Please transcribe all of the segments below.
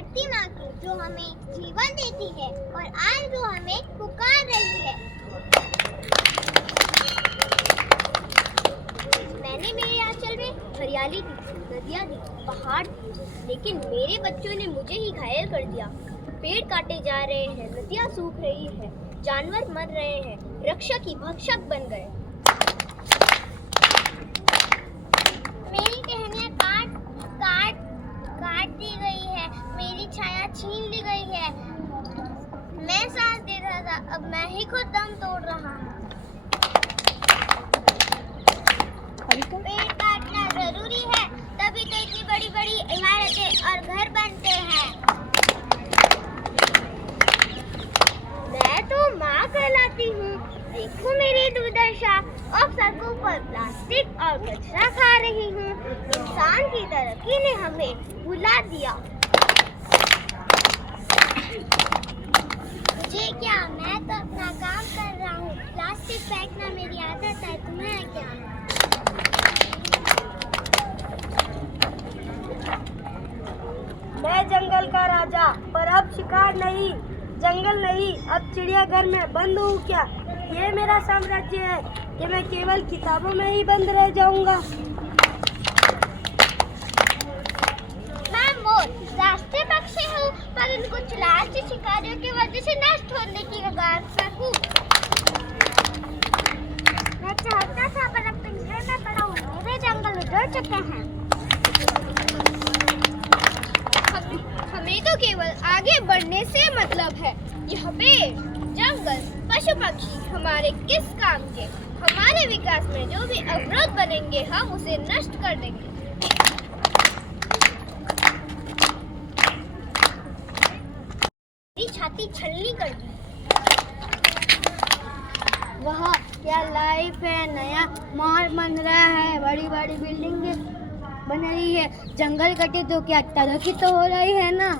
धरती माँ की जो हमें जीवन देती है और आज जो हमें पुकार रही है। मैंने मेरे आंचल में हरियाली दी, नदियाँ दी, पहाड़ दिए, लेकिन मेरे बच्चों ने मुझे ही घायल कर दिया। पेड़ काटे जा रहे हैं, नदियाँ सूख रही है, जानवर मर रहे हैं, रक्षक ही भक्षक बन गए। मेरी टहनियाँ काट दी गई है, मेरी छाया छीन ली गई है। मैं सांस दे रहा था, अब मैं ही खुद दम तोड़ रहा हूँ। पेड़ काटना जरूरी है, तभी तो इतनी बड़ी बड़ी इमारतें और घर बनते हैं। मैं तो माँ कहलाती हूँ, देखो मेरी दुर्दशा। अब सड़कों पर प्लास्टिक और कचरा खा रही हूँ। इंसान की तरक्की ने हमें भुला दिया। मुझे क्या, मैं तो अपना काम कर रहा हूँ। प्लास्टिक फेंकना मेरी आदत है, तुम्हें क्या? मैं जंगल का राजा, पर अब शिकार नहीं, जंगल नहीं, अब चिड़ियाघर में बंद हूँ क्या? ये मेरा साम्राज्य है कि मैं केवल किताबों में ही बंद रह जाऊंगा। मैं मोर, राष्ट्रीय पक्षी हूँ, पर इन कुछ राष्ट्रीय शिकारियों की वजह से नष्ट होने की कगार पर हूँ। मैं चाहता था, पर अब पिंजरे में पड़ा हूँ, मेरे जंगल उजड़ चुके हैं। हमें तो केवल आगे बढ़ने से मतलब है। यह पेड़, जंगल, पशु पक्षी हमारे किस काम के? हमारे विकास में जो भी अवरोध बनेंगे, हम उसे नष्ट कर देंगे। मेरी छाती छलनी कर दी। वाह क्या लाइफ है, नया महल बन रहा है, बड़ी बड़ी बिल्डिंगें बन रही है। जंगल कटे तो क्या तरक्की तो हो रही है ना।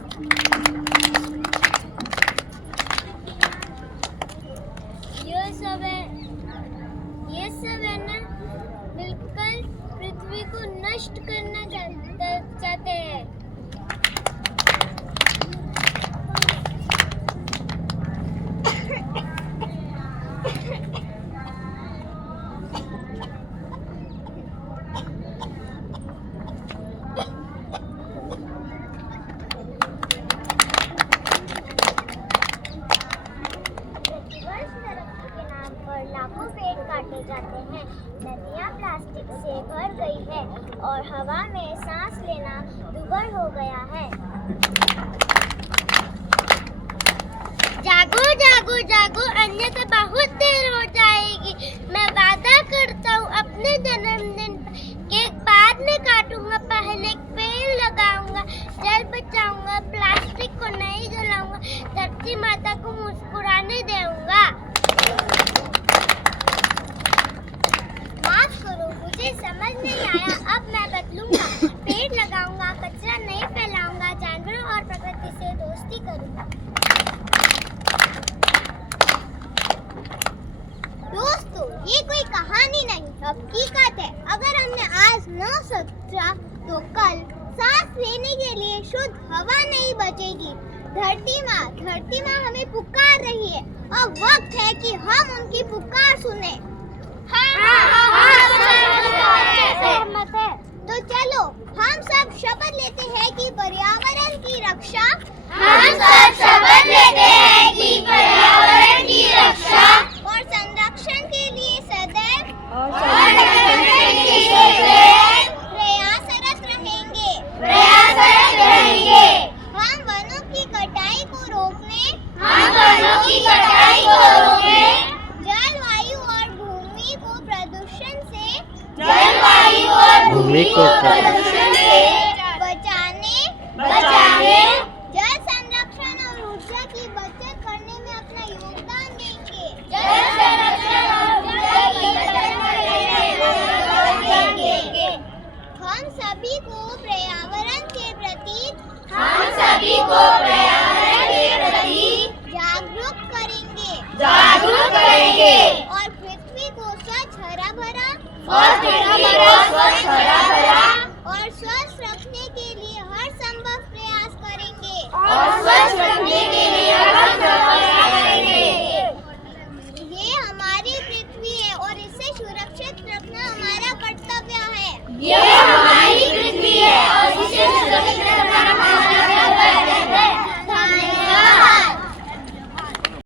ये सब है ना, मिलकर पृथ्वी को नष्ट करना चाहते हैं। लाखों पेड़ काटे जाते हैं, नदियाँ प्लास्टिक से भर गई है और हवा में सांस लेना दुभर हो गया है। जागो जागो जागो, अन्यथा बहुत देर हो जाएगी। मैं वादा करता हूँ, अपने जन्मदिन के बाद में काटूंगा, पहले पेड़ लगाऊंगा, जल बचाऊंगा, प्लास्टिक को नहीं जलाऊंगा, धरती माता को मुस्कुराने दूंगा। मुझे समझ नहीं आया, अब मैं बदलूंगा। पेड़ लगाऊंगा, कचरा नहीं फैलाऊंगा, जानवरों और प्रकृति से दोस्ती करूंगा। दोस्तों, ये कोई कहानी नहीं, हकीकत है। अगर हमने आज न सोचा तो कल सांस लेने के लिए शुद्ध हवा नहीं बचेगी। धरती माँ हमें पुकार रही है, और वक्त है कि हम उनकी पुकार सुने। सहमत है। तो चलो हम सब शपथ लेते हैं कि पर्यावरण की रक्षा, और संरक्षण के लिए सदैव प्रयासरत रहेंगे। हम वनों की कटाई को रोकने, जलवायु और भूमि को प्रदूषण से बचाने, जल संरक्षण और ऊर्जा की बचत करने में अपना योगदान देंगे। हम सभी को पर्यावरण के प्रति जागरूक करेंगे और पृथ्वी को स्वच्छ हरा भरा और स्वस्थ रखने के लिए हर संभव प्रयास करेंगे। और